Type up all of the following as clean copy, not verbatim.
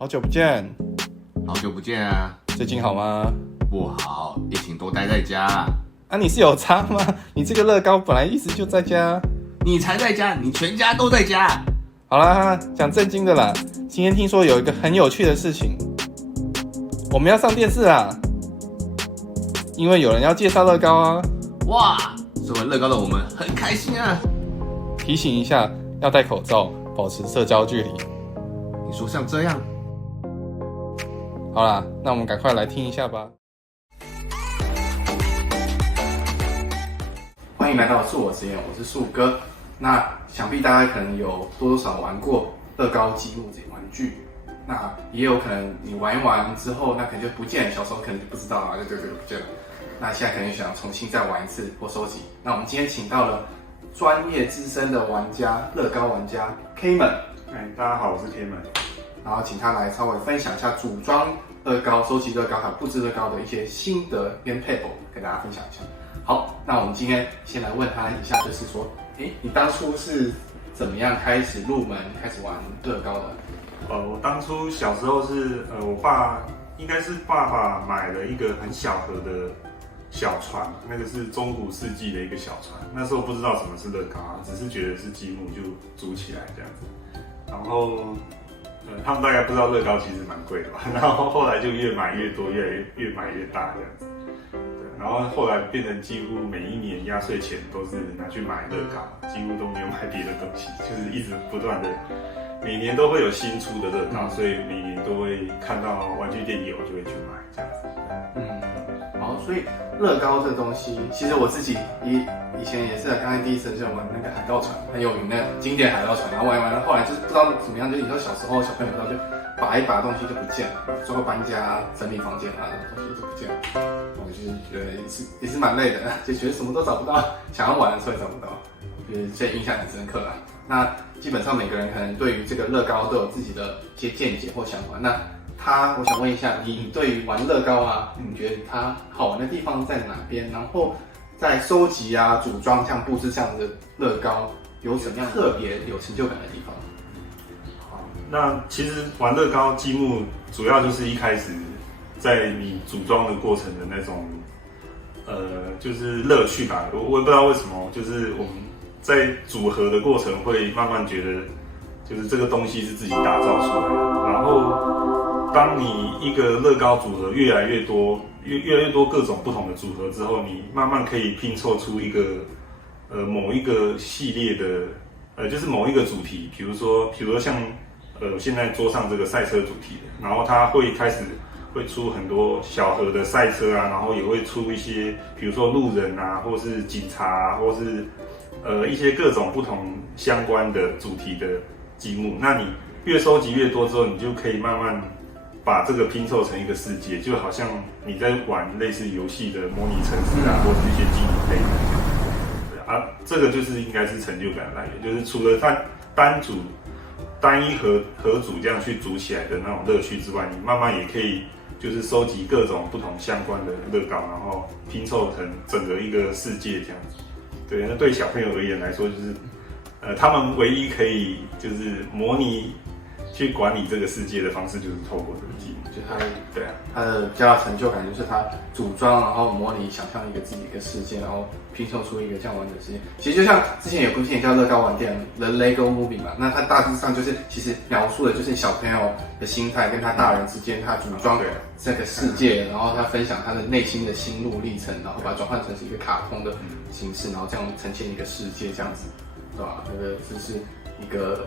好久不见，好久不见啊！最近好吗？不好，疫情都待在家。啊，你是有差吗？你这个乐高本来一直就在家。你才在家，你全家都在家。好啦，讲正经的啦。今天听说有一个很有趣的事情，我们要上电视啦，因为有人要介绍乐高啊。哇，身为乐高的我们很开心啊！提醒一下，要戴口罩，保持社交距离。你说像这样？好啦，那我们赶快来听一下吧。欢迎来到恕我直言，我是树哥。那想必大家可能有多少玩过乐高积木这玩具，那也有可能你玩一玩之后，那可能就不见了。小时候可能就不知道啊，就不见了。那现在可能想重新再玩一次或收集。那我们今天请到了专业资深的玩家，乐高玩家 K-man。大家好，我是 K-man。然后请他来稍微分享一下组装乐高、收集乐高还有布置乐高的一些心得跟 table， 跟大家分享一下。好，那我们今天先来问他一下，就是说，你当初是怎么样开始入门、开始玩乐高的？我当初小时候是我爸应该是爸爸买了一个很小盒的小船，那个是中古世纪的一个小船。那时候不知道什么是乐高啊，只是觉得是积木就组起来这样子。然后他们大概不知道乐高其实蛮贵的吧，然后后来就越买越多，越买越大这样子。对，然后后来变成几乎每一年压岁钱都是拿去买乐高，几乎都没有买别的东西，就是一直不断的，每年都会有新出的乐高，所以每年都会看到玩具店有就会去买这样子。好，所以乐高这东西，其实我自己以前也是刚才第一次就玩那个海盗船，很有名的经典海盗船，然后玩一玩，后来就是不知道怎么样，就你知道小时候小朋友就把一把东西就不见了，最后搬家、整理房间啊，东西就不见了。我就是觉得也是蛮累的，就觉得什么都找不到，想要玩的时候也找不到，就是这印象很深刻啦。那基本上每个人可能对于这个乐高都有自己的一些见解或想法。那我想问一下，你对于玩乐高啊，你觉得它好玩的地方在哪边？然后在收集啊、组装、像布置这样的乐高，有什么样特别有成就感的地方？好，那其实玩乐高积木主要就是一开始在你组装的过程的那种，就是乐趣吧。我也不知道为什么，就是我们在组合的过程会慢慢觉得，就是这个东西是自己打造出来的，然后当你一个乐高组合越来越多各种不同的组合之后，你慢慢可以拼凑出一个某一个系列的就是某一个主题，比如说像现在桌上这个赛车主题的，然后它会开始会出很多小盒的赛车啊，然后也会出一些比如说路人啊，或是警察啊，或是一些各种不同相关的主题的积木。那你越收集越多之后，你就可以慢慢把这个拼凑成一个世界，就好像你在玩类似游戏的模拟城市啊，或者一些机体类的。对啊，这个就是应该是成就感的来源，就是除了它单一合组这样去组起来的那种乐趣之外，你慢慢也可以就是收集各种不同相关的乐高，然后拼凑成整个一个世界这样子。对，那对小朋友而言来说，就是他们唯一可以就是模拟去管理这个世界的方式，就是透过这个积木。就它的比较有成就感，就是它组装，然后模拟想象一个自己一个世界，然后拼凑出一个这样完整的世界。其实就像之前有部电影叫《乐高玩店》The Lego Movie 嘛，那它大致上就是其实描述的就是小朋友的心态跟他大人之间，他组装这个世界，然后他分享他的内心的心路历程，然后把它转换成是一个卡通的形式，然后这样呈现一个世界这样子，对吧？我觉得这是一个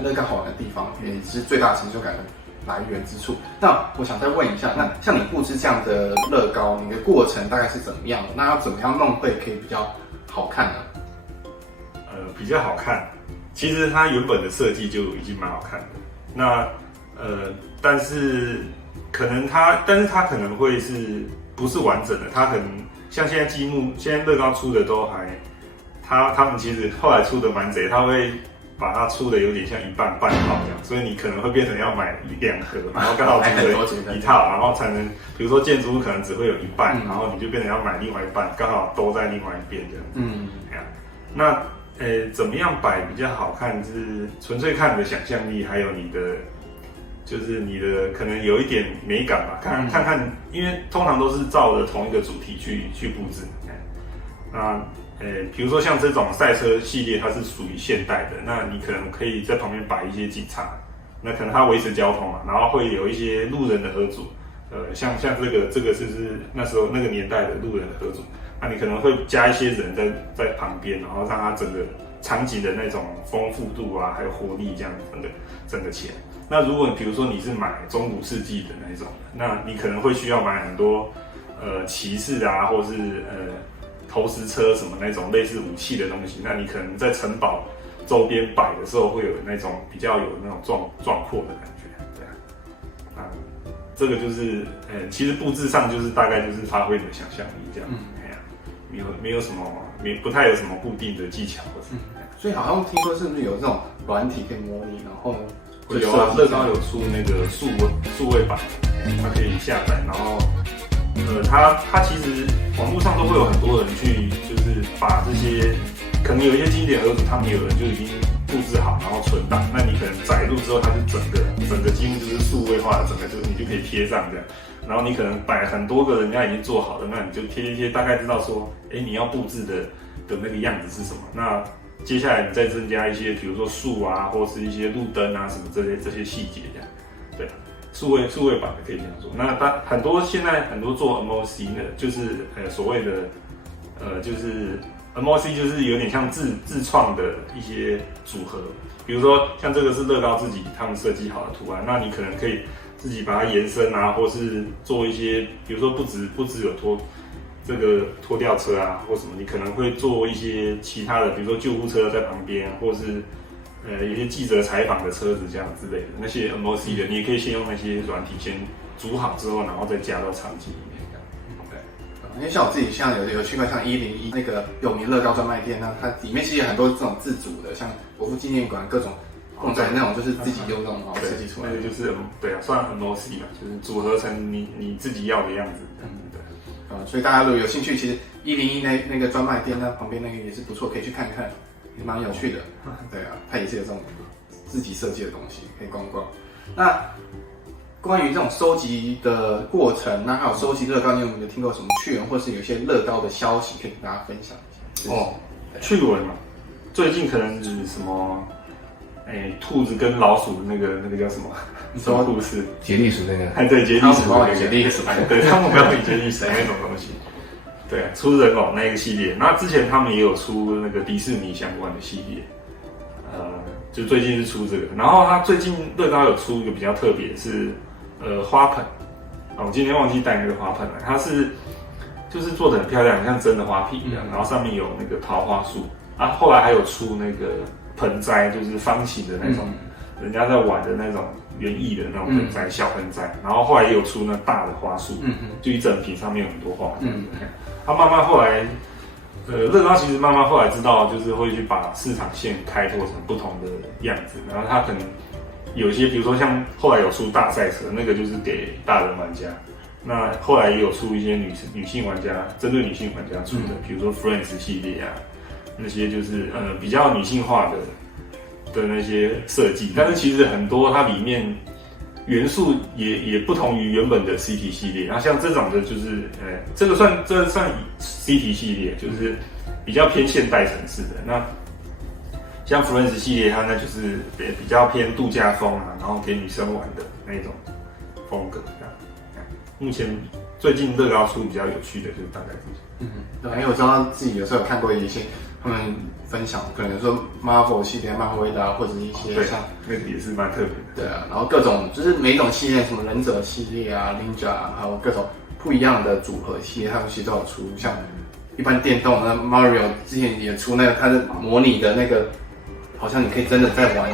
乐高好玩的地方，也是最大的成就感的来源之处。那我想再问一下，那像你布置这样的乐高，你的过程大概是怎么样的？那要怎么样弄会可以比较好看呢？比较好看，其实它原本的设计就已经蛮好看的。那但是它可能会是不是完整的？它可能像现在乐高出的都还，他们其实后来出的蛮贼，他会把它出的有点像一半半套这样，所以你可能会变成要买2盒，然后刚好组成一套，然后才能，比如说建筑物可能只会有一半，然后你就变成要买另外一半，刚好都在另外一边这样子。那怎么样摆比较好看，是纯粹看你的想象力，还有你的就是你的可能有一点美感吧，看看，因为通常都是照着同一个主题去布置。那比如说像这种赛车系列，它是属于现代的，那你可能可以在旁边摆一些警察，那可能它维持交通嘛，然后会有一些路人的合组，像这个就是那时候那个年代的路人的合组，那你可能会加一些人在旁边，然后让它整个场景的那种丰富度啊，还有活力这样整个起来。那如果比如说你是买中古世纪的那一种，那你可能会需要买很多骑士啊，或是投石车什么那种类似武器的东西，那你可能在城堡周边摆的时候会有那种比较有那种壮阔的感觉，对啊，这个就是其实布置上就是大概就是发挥你的想象力这样，没有什么不太有什么固定的技巧或者所以好像听说是不是有这种软体可以模拟，然后呢？有啊，乐高有出那个数位版，它可以下载，然后它其实网络上都会有很多人去，就是把这些可能有一些经典盒子，他们有人就已经布置好，然后存档，那你可能载入之后，它就整个几乎就是数位化的，整个就是你就可以贴上这样，然后你可能摆很多个人家已经做好的，那你就贴一贴，大概知道说，你要布置的那个样子是什么，那接下来你再增加一些，比如说树啊，或是一些路灯啊什么这些细节这样，对，数位版的可以这样做。那现在很多做 MOC 呢，就是所谓的就是 MOC 就是有点像自创的一些组合，比如说像这个是乐高自己他们设计好的图案，那你可能可以自己把它延伸啊，或是做一些，比如说不止有拖吊车啊，或什么，你可能会做一些其他的，比如说救护车在旁边，或是有些记者采访的车子这样之类的，那些 MOC 的，你也可以先用那些软体先组好之后，然后再加到场景里面。因为像我自己像有去过像101那个有名乐高专卖店，那它里面其实有很多这种自主的，像国父纪念馆各种共在那种就是自己用那种设计出来的，就是对啊，算 MOC 嘛，就是组合成你自己要的样子。所以大家如果有兴趣，其实101那个专卖店那旁边那个也是不错，可以去看看，也蛮有趣的。对啊，它也是有这种自己设计的东西可以逛逛。那关于这种收集的过程，那还有收集乐高，你有没有听过什么趣闻，或是有些乐高的消息可以跟大家分享一下？趣闻嘛，最近可能是什么？兔子跟老鼠的那个叫什么？什么故事？杰利鼠那个？对，杰利鼠那个。杰利鼠，对，他们不要比杰利鼠那种东西。对，出人偶那个系列，那之前他们也有出那个迪士尼相关的系列，就最近是出这个。然后他最近乐高有出一个比较特别，是花盆。我今天忘记带那个花盆了，它是就是做得很漂亮，像真的花瓶一样，然后上面有那个桃花树啊。后来还有出那个盆栽，就是方形的那种，人家在玩的那种园艺的那种盆栽，小盆栽。然后后来也有出那大的花束，就一整瓶上面有很多花。他慢慢后来，乐高其实慢慢后来知道，就是会去把市场线开拓成不同的样子。然后他可能有一些，比如说像后来有出大赛车，那个就是给大人玩家。那后来也有出一些女性玩家，针对女性玩家出的，比如说 Friends 系列啊。那些就是比较女性化的那些设计，但是其实很多它里面元素也不同于原本的 CT 系列。那像这种的就是这算 CT 系列，就是比较偏现代城市的。那像 Friends 系列，它那就是比较偏度假风啊，然后给女生玩的那种风格这样。目前最近乐高出比较有趣的就是大概这些。对，因为我知道自己有时候有看过一些他们分享，可能说 Marvel 系列、漫威的啊，或者一些像那个也是蛮特别的。对啊，然后各种就是每一种系列，什么忍者系列啊、Ninja 啊，还有各种不一样的组合系列，他们其实都有出。像一般电动，那 Mario 之前也出那个，它是模拟的那个，好像你可以真的在玩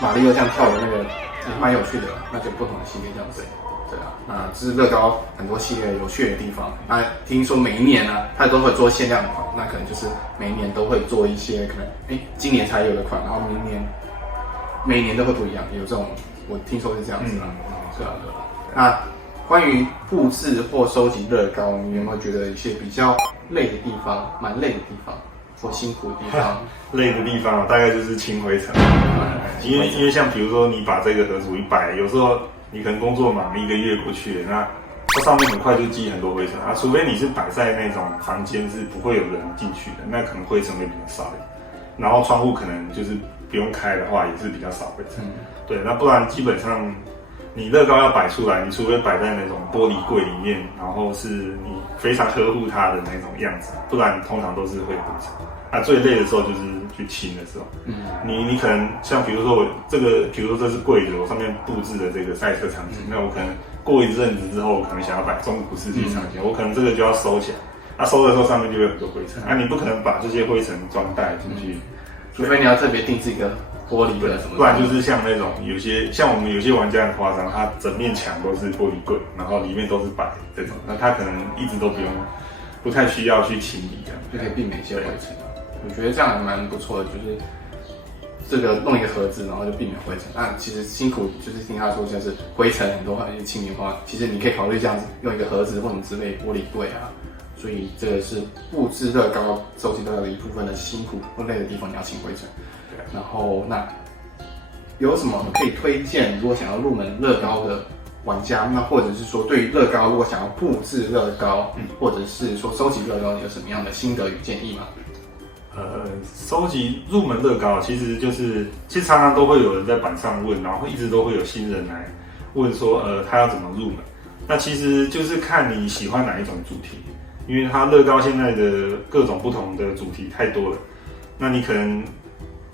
马里奥这样跳的那个，也蛮有趣的。那就不同的系列这样子。对啊，那这是乐高很多系列有趣的地方。那听说每一年呢，它都会做限量款，那可能就是每一年都会做一些可能，今年才有的款，然后明年每一年都会不一样，有这种我听说是这样子啦。对啊。那关于布置或收集乐高，你有没有觉得一些比较累的地方，蛮累的地方？或辛苦的地方？累的地方大概就是清灰尘，因为像比如说你把这个盒组一摆，有时候你可能工作忙1个月过去了，那它上面很快就积很多灰尘啊，除非你是摆在那种房间是不会有人进去的，那可能灰尘会比较少一点。然后窗户可能就是不用开的话，也是比较少灰尘。对，那不然基本上你乐高要摆出来，你除非摆在那种玻璃柜里面，然后是你非常呵护它的那种样子，不然通常都是会有灰尘。啊，最累的时候就是去清的时候。你可能像比如说我这个，比如说这是柜子，我上面布置的这个赛车场景，那我可能过一阵子之后，我可能想要摆中古世纪场景，我可能这个就要收起来。啊，收的时候上面就会有很多灰尘，啊，你不可能把这些灰尘装袋进去，除非你要特别定制一个玻璃的什么，不然就是像那种有些像我们有些玩家很夸张，他整面墙都是玻璃柜，然后里面都是白这种，那他可能一直都不太需要去清理，这样就可以避免一些灰尘。我觉得这样还蛮不错的，就是这个弄一个盒子，然后就避免灰尘。那其实辛苦就是听他说，就是灰尘很多，还有清理的话，其实你可以考虑这样子，用一个盒子或者之类玻璃柜啊。所以这个是布置乐高、收集乐高的一部分的辛苦或累的地方，你要清灰尘。然后那有什么可以推荐？如果想要入门乐高的玩家，那或者是说对于乐高，如果想要布置乐高，或者是说收集乐高，你有什么样的心得与建议吗？收集入门乐高，其实常常都会有人在板上问，然后一直都会有新人来问说，他要怎么入门？那其实就是看你喜欢哪一种主题，因为它乐高现在的各种不同的主题太多了。那你可能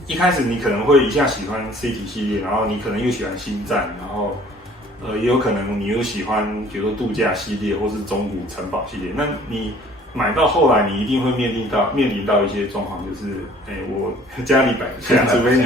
一开始你可能会一下喜欢 City 系列，然后你可能又喜欢星战，然后也有可能你又喜欢比如说度假系列或是中古城堡系列。那你买到后来，你一定会面临到一些状况，就是我家里摆不下，除非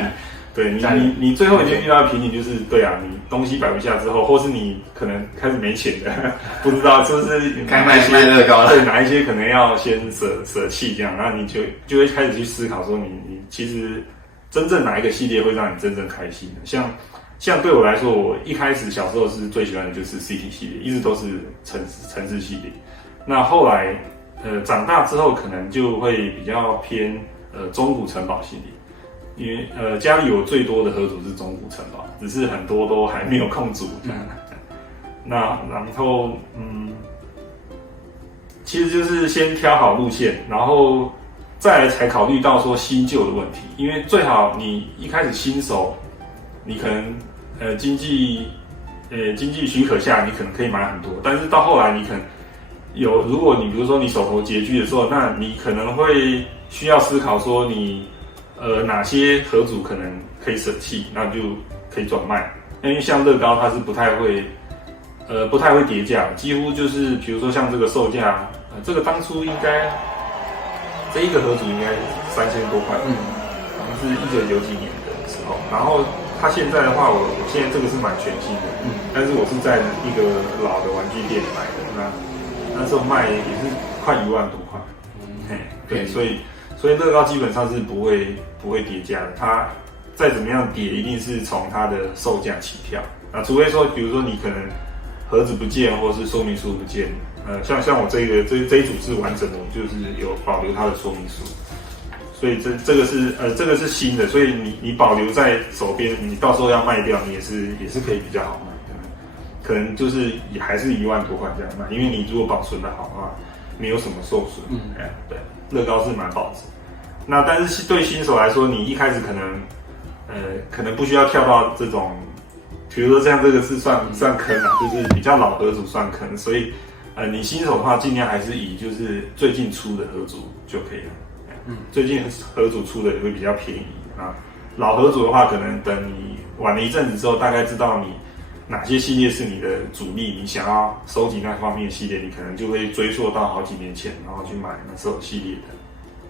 你最后已经遇到的瓶颈就是，对啊，你东西摆不下之后，或是你可能开始没钱的，不知道是不是该卖乐高了，对，哪一些可能要先舍弃这样，然后你就会开始去思考说你其实真正哪一个系列会让你真正开心的。像对我来说，我一开始小时候是最喜欢的就是 City 系列，一直都是城市系列。那后来长大之后可能就会比较偏中古城堡系列。因为家里有最多的盒组是中古城堡，只是很多都还没有空组。那然后其实就是先挑好路线，然后再来才考虑到说新旧的问题。因为最好你一开始新手，你可能经济许可下，你可能可以买很多，但是到后来你可能如果你比如说你手头拮据的时候，那你可能会需要思考说你哪些盒组可能可以舍弃，那就可以转卖。因为像乐高它是不太会叠价，几乎就是比如说像这个售价，这个当初应该这一个盒组应该3000多块，好像是1990几年的时候。然后它现在的话，我现在这个是买全新的，但是我是在一个老的玩具店买的，那时候卖也是快1万多块，对，所以乐高基本上是不会叠价的，它再怎么样叠，一定是从它的售价起跳。除非说，比如说你可能盒子不见，或是说明书不见，像我这一组是完整的，就是有保留它的说明书，所以这个是新的，所以你保留在手边，你到时候要卖掉，你也是可以比较好卖，可能就是也还是1万多块这样卖，因为你如果保存的好的话，没有什么受损，对。乐高是蛮保值，那但是对新手来说，你一开始可能不需要跳到这种，比如说像这个是算坑啊，就是比较老盒组算坑，所以你新手的话，尽量还是以就是最近出的盒组就可以了。最近盒组出的也会比较便宜啊。老盒组的话，可能等你玩了一阵子之后，大概知道你哪些系列是你的主力，你想要收集那方面的系列，你可能就会追溯到好几年前，然后去买那时候系列的，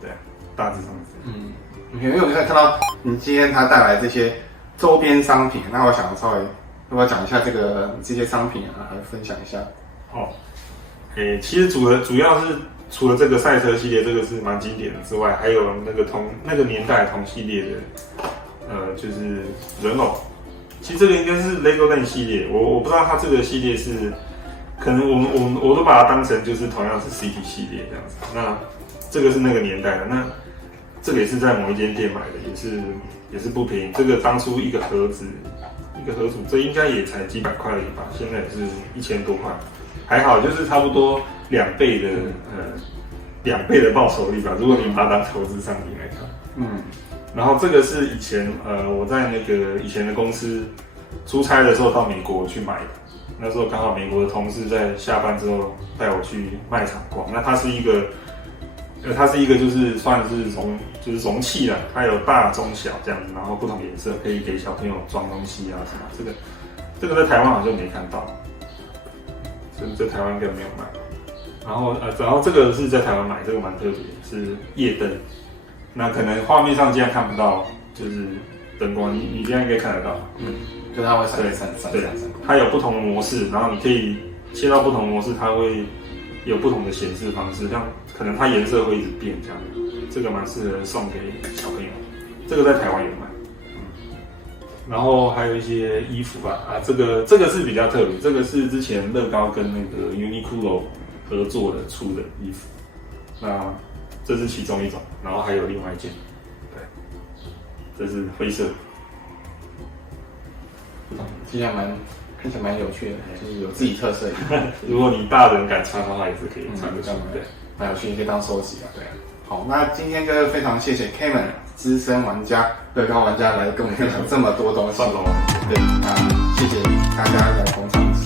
对，大致上是。因为我看到你今天他带来这些周边商品，那我想稍微要不要讲一下这些商品啊，来分享一下。其实主要是除了这个赛车系列，这个是蛮经典的之外，还有那个年代同系列的，就是人偶。其实这个应该是 Legoland 系列，我不知道它这个系列是，可能我都把它当成就是同样是 City 系列这样子。那这个是那个年代的，那这个也是在某一间店买的，也是不便宜。这个当初一个盒组，这应该也才几百块而已吧，现在也是1000多块，还好，就是差不多2倍的报酬率吧。如果你把它当投资商品来看，然后这个是以前我在那个以前的公司出差的时候到美国去买的，那时候刚好美国的同事在下班之后带我去卖场逛，那它是一个就是算是容器啦，它有大中小这样子，然后不同颜色可以给小朋友装东西啊什么。这个在台湾好像没看到，这台湾应该没有卖。然后这个是在台湾买，这个蛮特别，是夜灯。那可能画面上这样看不到，就是灯光，你这样应该看得到。就它会闪。它有不同的模式，然后你可以切到不同的模式，它会有不同的显示方式，像可能它颜色会一直变这样。这个蛮适合送给小朋友，这个在台湾有卖。然后还有一些衣服吧，这个是比较特别，这个是之前乐高跟那个 Uniqlo 合作的出的衣服，那这是其中一种，然后还有另外一件，对，这是灰色，看起来蛮有趣的，就是有自己特色。如果你大人敢穿的话，也是可以穿得出，对，蛮有趣，可以当收集啊。对，好，那今天就非常谢谢 Kevin 资深玩家、乐高玩家来跟我们分享这么多东西。对，那谢谢大家来捧场。